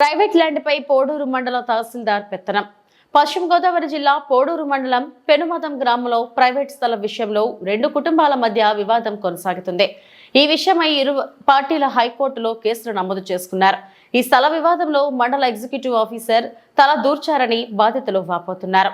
Private ల్యాండ్పై Poduru మండల తహసీల్దార్ పెత్తనం. పశ్చిమ గోదావరి జిల్లా పోడూరు మండలం పెనుమతం గ్రామంలో ప్రైవేట్ స్థలం విషయంలో రెండు కుటుంబాల మధ్య వివాదం కొనసాగుతుంది. ఈ విషయమై ఇరు పార్టీల హైకోర్టులో కేసులు నమోదు చేసుకున్నారు. ఈ స్థల వివాదంలో మండల ఎగ్జిక్యూటివ్ ఆఫీసర్ తల దూర్చారని బాధితులు వాపోతున్నారు.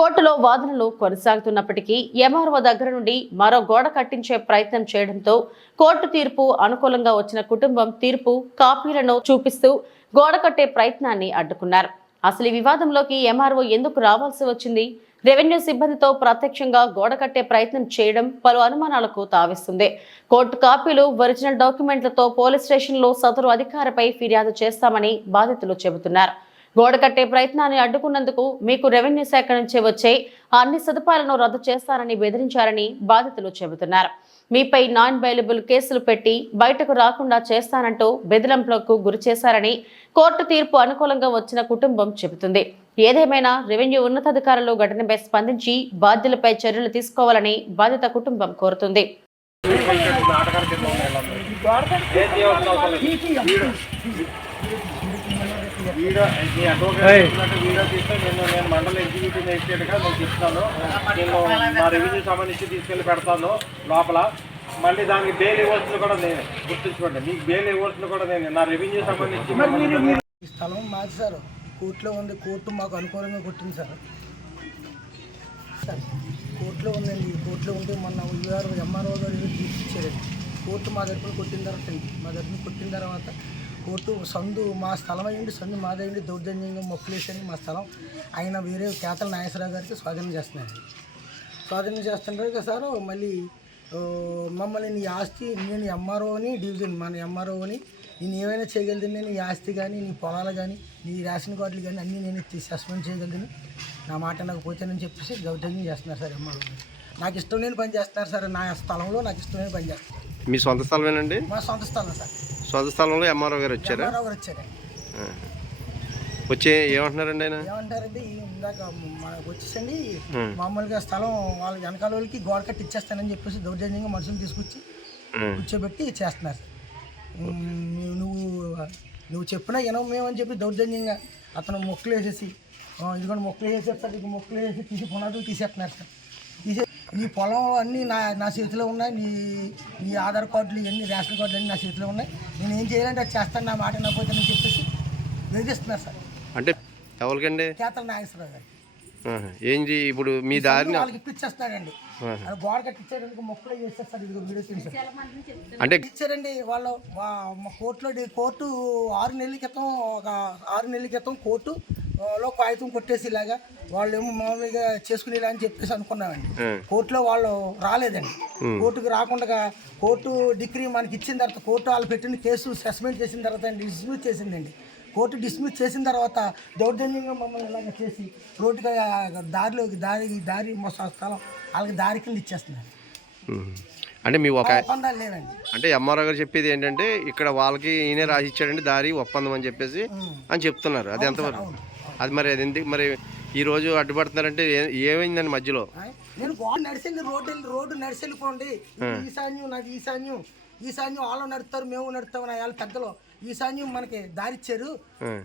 కోర్టులో వాదనలు కొనసాగుతున్నప్పటికీ ఎంఆర్ఓ దగ్గర నుండి మరో గోడ కట్టించే ప్రయత్నం చేయడంతో కోర్టు తీర్పు అనుకూలంగా వచ్చిన కుటుంబం తీర్పు కాపీలను చూపిస్తూ గోడ కట్టే ప్రయత్నాన్ని అడ్డుకున్నారు. అసలు ఈ వివాదంలోకి ఎంఆర్ఓ ఎందుకు రావాల్సి వచ్చింది? రెవెన్యూ సిబ్బందితో ప్రత్యక్షంగా గోడ కట్టే ప్రయత్నం చేయడం పలు అనుమానాలకు తావిస్తుంది. కోర్టు కాపీలు ఒరిజినల్ డాక్యుమెంట్లతో పోలీస్ స్టేషన్లో సదరు అధికారిపై ఫిర్యాదు చేస్తామని బాధితులు చెబుతున్నారు. గోడ కట్టే ప్రయత్నాన్ని అడ్డుకున్నందుకు మీకు రెవెన్యూ శాఖ నుంచి వచ్చే అన్ని సదుపాయాలను రద్దు చేస్తారని బెదిరించారని బాధితులు చెబుతున్నారు. మీపై నాన్ బైలబుల్ కేసులు పెట్టి బయటకు రాకుండా చేస్తానంటూ బెదిరింపులకు గురి చేశారని కోర్టు తీర్పు అనుకూలంగా వచ్చిన కుటుంబం చెబుతుంది. ఏదేమైనా రెవెన్యూ ఉన్నతాధికారులు ఘటనపై స్పందించి బాధ్యులపై చర్యలు తీసుకోవాలని బాధిత కుటుంబం కోరుతుంది. వీడియో నీ అడ్వకేట్ వీడియో తీస్తే నేను నేను మండల ఎగ్జిక్యూటివ్ మేజిస్ట్రేట్గా నేను చెప్తున్నాను. నేను మా రెవెన్యూ సంబంధించి తీసుకెళ్ళి పెడతాను లోపల. మళ్ళీ దానికి బెయిల్ ఇవ్వాల్సింది కూడా నేనే. గుర్తుంచుకోండి మీకు బెయిల్ ఇవ్వాల్సింది కూడా నేనే. నా రెవెన్యూ సంబంధించి ఈ స్థలం మాది సార్. కోర్టులో ఉంది. కోర్టు మాకు అనుకూలంగా కొట్టింది సార్. సార్ కోర్టులో ఉందండి. ఈ కోర్టులో ఉంటే మొన్న యూఆర్ ఎంఆర్ఓ గారు ఇచ్చారండి. కోర్టు మా తరపున కొట్టిన తర్వాత అండి. మా తరపున కొట్టిన తర్వాత కోర్టు సందు మా స్థలం అయ్యండి సందు మాదయ్యండి దౌర్జన్యంగా మొక్కులేసండి మా స్థలం. ఆయన వేరే కేతల నాగేశ్వరరావు గారికి స్వాధీనం చేస్తున్నారండి స్వాధీనం చేస్తుంటారు కదా సార్ మళ్ళీ మమ్మల్ని నీ ఆస్తి నేను ఎంఆర్ఓని డివిజన్ మన ఎంఆర్ఓని నేను ఏమైనా చేయగలిగింది నేను ఈ ఆస్తి కానీ నీ పొలాలు కానీ నీ రేషన్ కార్డులు కానీ అన్నీ నేను సస్పెండ్ చేయగలిగిన నా మాట నాకు పోతేనని చెప్పేసి దౌర్జన్యం చేస్తున్నారు సార్ ఎంఆర్ఓ నాకు ఇష్టం లేని పని చేస్తున్నారు సార్. నా స్థలంలో నాకు ఇష్టం లేని పని చేస్తున్నారు. మీ సొంత స్థలమేనండి? మా సొంత స్థలం సార్. సొంత స్థలంలో ఎంఆర్ఓ గారు వచ్చారా ఎంఆర్ఓ గారు. వచ్చి ఏమంటున్నారండి ఆయన ఏమంటారంటే ఈ ఇందాక మనకు వచ్చేసండి. మామూలుగా స్థలం వాళ్ళ వెనకాల వాళ్ళకి గోడ కట్టి ఇచ్చేస్తానని చెప్పేసి దౌర్జన్యంగా మనుషులు తీసుకొచ్చి. కూర్చోబెట్టి చేస్తున్నారు నువ్వు- నువ్వు చెప్పినా వినవు మేమని చెప్పి దౌర్జన్యంగా అతను మొక్కలు వేసేసి "ఆ, ఇదిగోండి మొక్కలు వేసేస్తారు సార్ ఇక మొక్కలు వేసి తీసి పునాదులు తీసేస్తున్నారు సార్ తీసే నీ పొలం అన్నీ నా నా చేతిలో ఉన్నాయి నీ నీ ఆధార్ కార్డులు ఇవన్నీ రేషన్ కార్డులు అన్నీ నా చేతిలో ఉన్నాయి నేను ఏం చేయాలంటే అది చేస్తాను నా మాట నవ్వుతానని చెప్పేసి వేధిస్తున్నారు సార్ అంటే ఎవరికండి కేతల నాగేశ్వరరావు గారు. ఏంటి ఇప్పుడు మీ దారిని వాళ్ళకి. అది గోడ కట్టించారనుకో మొక్కలు చేసేస్తారు ఇదిగో వీడియో అంటే ఇచ్చారండి వాళ్ళు మా కోర్టులో కోర్టు ఆరు నెలల క్రితం ఒక ఆరు నెలల క్రితం కోర్టు లో కాగితం కొట్టేసి ఇలాగా వాళ్ళు ఏమో మామూలుగా చేసుకునేలా అని చెప్పేసి అనుకున్నామండి. కోర్టులో వాళ్ళు రాలేదండి. కోర్టుకు రాకుండా కోర్టు డిగ్రీ మనకి ఇచ్చిన తర్వాత కోర్టు వాళ్ళు పెట్టిన కేసు సస్పెండ్ చేసిన తర్వాత డిస్మిస్ చేసిందండి. కోర్టు డిస్మిస్ చేసిన తర్వాత దౌర్జన్యంగా మమ్మల్ని ఇలాగ చేసి రోడ్డుకి ఆ దారిలో దారి దారి స్థలం వాళ్ళకి దారి కింద ఇచ్చేస్తున్నారు. అంటే మీ ఒక అంటే ఎంఆర్ఓ గారు చెప్పేది ఏంటంటే ఇక్కడ వాళ్ళకి ఈయనే రాసి ఇచ్చాడండి దారి ఒప్పందం అని చెప్పేసి అని చెప్తున్నారు. అది ఎంతవరకు? అది మరి అది ఎందుకు? మరి ఈ రోజు అడ్డుపడుతున్నారంటే ఏమైందండి మధ్యలో? నేను నడిచింది రోడ్డు రోడ్డు నడిచి వెళ్ళిపోండి ఇది ఈశాన్యం నాది ఈశాన్యం. ఈశాన్యం వాళ్ళు నడుస్తారు మేము నడుస్తాం నా వాళ్ళ పెద్దలు. ఈశాన్యం మనకి దారి ఇచ్చారు.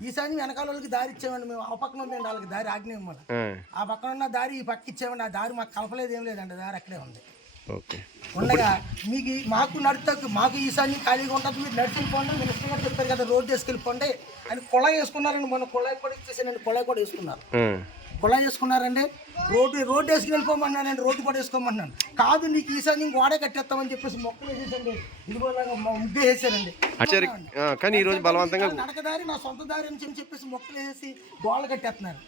ఈశాన్యం వెనకాల వాళ్ళకి దారి ఇచ్చామండి మేము. ఆ పక్కన ఉందండి వాళ్ళకి దారి ఆగ్నేయం ఆ. పక్కన ఉన్న దారి ఈ పక్క ఇచ్చామండి. ఆ దారి మాకు కలపలేదు ఏం లేదండి. దారి అక్కడే ఉంది. ఉండగా మీకు మాకు నడుతా మాకు ఈశాన్యం ఖాళీగా ఉంటుంది మీరు నడిచిపోండి మినిస్టర్ గారు చెప్పారు కదా రోడ్డు వేసుకెళ్ళిపోండి అని కుళాయి వేసుకున్నారండి మన కుళాయి కూడా ఇచ్చేసానండి కుళాయి కూడా వేసుకున్నారు. కుళాయి చేసుకున్నారండి రోడ్డు రోడ్డు వేసుకుని వెళ్ళిపోమన్నానండి రోడ్డు కూడా వేసుకోమన్నాను. కాదు నీకు ఈసారి గోడే కట్టేస్తామని చెప్పేసి మొక్కలు వేసేసండి. ఇదిగోలాగా ముద్దు వేసారండి. కానీ ఈరోజు బలవంతంగా నడకదారి నా సొంత దారి అని చెప్పి చెప్పేసి మొక్కలు వేసేసి గోడలు కట్టేస్తున్నారు.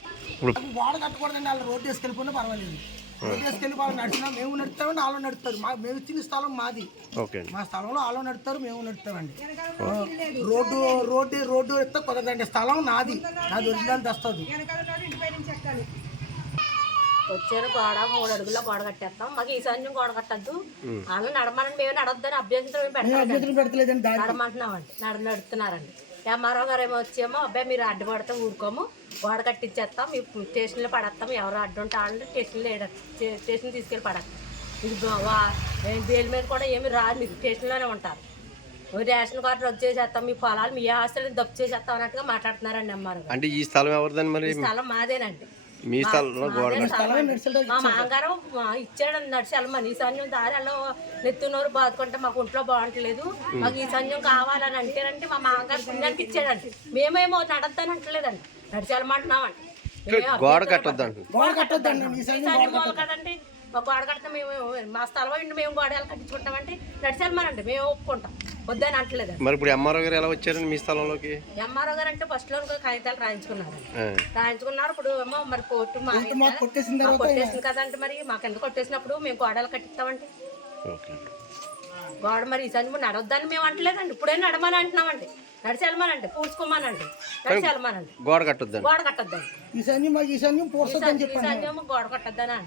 గోడ కట్టకూడదండి వాళ్ళు రోడ్డు వేసుకెళ్ళిపోయినా పర్వాలేదు. రోడ్డు వేసుకెళ్ళి వాళ్ళు నడిచినా మేము నడుస్తామండి వాళ్ళు నడుస్తారు మా మేము ఇచ్చిన స్థలం మాది. ఓకే మా స్థలంలో వాళ్ళు నడుస్తారు మేము నడుస్తామండి ఆ, రోడ్డు రోడ్డు రోడ్డు ఎత్తే కుదరదండి స్థలం నాది. నాది ఒరిజినల్ వస్తుంది వచ్చారు గోడ మూడు అడుగుల్లో గోడ కట్టేస్తాం. మాకు ఈశాన్యం గోడ కట్టద్దు. వాళ్ళు నడమని మేము నడవద్దని అభ్యర్థులు దారి నడమంటున్నామండి. నడ నడుతున్నారండి ఎంఆర్ఓ గారు ఏమో వచ్చేమో అబ్బాయి మీరు అడ్డుపడితే ఊరుకోము. గోడ కట్టించేస్తాం మీ స్టేషన్లో పడేస్తాం ఎవరు అడ్డు ఉంటే వాళ్ళు స్టేషన్లో వేడ స్టేషన్ తీసుకెళ్ళి పడేస్తాం ఇది బా- వా- ఏం బెయిల్ మీద కూడా ఏమి రాదు మీకు స్టేషన్లోనే ఉంటారు. రేషన్ కార్డు రద్దు చేసేస్తాం మీ పొలాలు మీ ఆస్తులు దప్పు చేసేస్తాం అన్నట్టుగా మాట్లాడుతున్నారండి అమ్మారు. అంటే ఈ స్థలం ఎవరిదని మరి? ఈ స్థలం మాదేనండి. మీ స్థలంలో గోడ. మా మామగారు మా ఇచ్చాడు నడిచి వెళ్ళమని ఈ సన్యం దారిలో నెత్తునోరు బాదుకుంటే మాకు ఒంట్లో బాగుంటలేదు. మాకు ఈ సన్యం కావాలని అంటేనంటే మా మామగారు పుణ్యానికి ఇచ్చాడండి. మేమేమో నడద్దని అంటలేదండి. నడిచి వెళ్ళమంటున్నామండి. మేమేం గోడ అభ్యంతరం కట్టొద్దు అంటున్నారు గోడ కట్టొద్దండి కదండి మా గోడ కడితే మేము మా స్థలం మేము గోడలు కట్టించుకుంటామంటే నడిచి వెళ్ళమనండి మేము ఒప్పుకుంటాం. వద్దని అంటలేదండి మరి ఇప్పుడు ఎంఆర్ఓ గారు ఎలా వచ్చారండి మీ స్థలంలోకి? ఎంఆర్ఓ గారు అంటే ఫస్ట్లో కాగితాలు రాయించుకున్నారు. రాయించుకున్నారు ఇప్పుడు ఏమో మరి కోర్టు కొట్టేసింది కదంటే మరి మాకు ఎందుకు కొట్టేసినప్పుడు మేము గోడలు కట్టిస్తామంటే ఓకే గోడ మరి ఈ సన్ని నడవద్దని మేము అంటలేదండి ఇప్పుడే నడమని అంటున్నామండి. నడిచి వెళ్ళమనండి పూడ్చుకోమనండి. నడిచి వెళ్ళమనండి. గోడ కట్టొద్దండి గోడ కట్టద్దండి. ఈ సైన్యం మాకు ఈ సైన్యం ఈ పోర్సొద్దని సన్యం గోడ కట్టద్దని అంటున్నాం.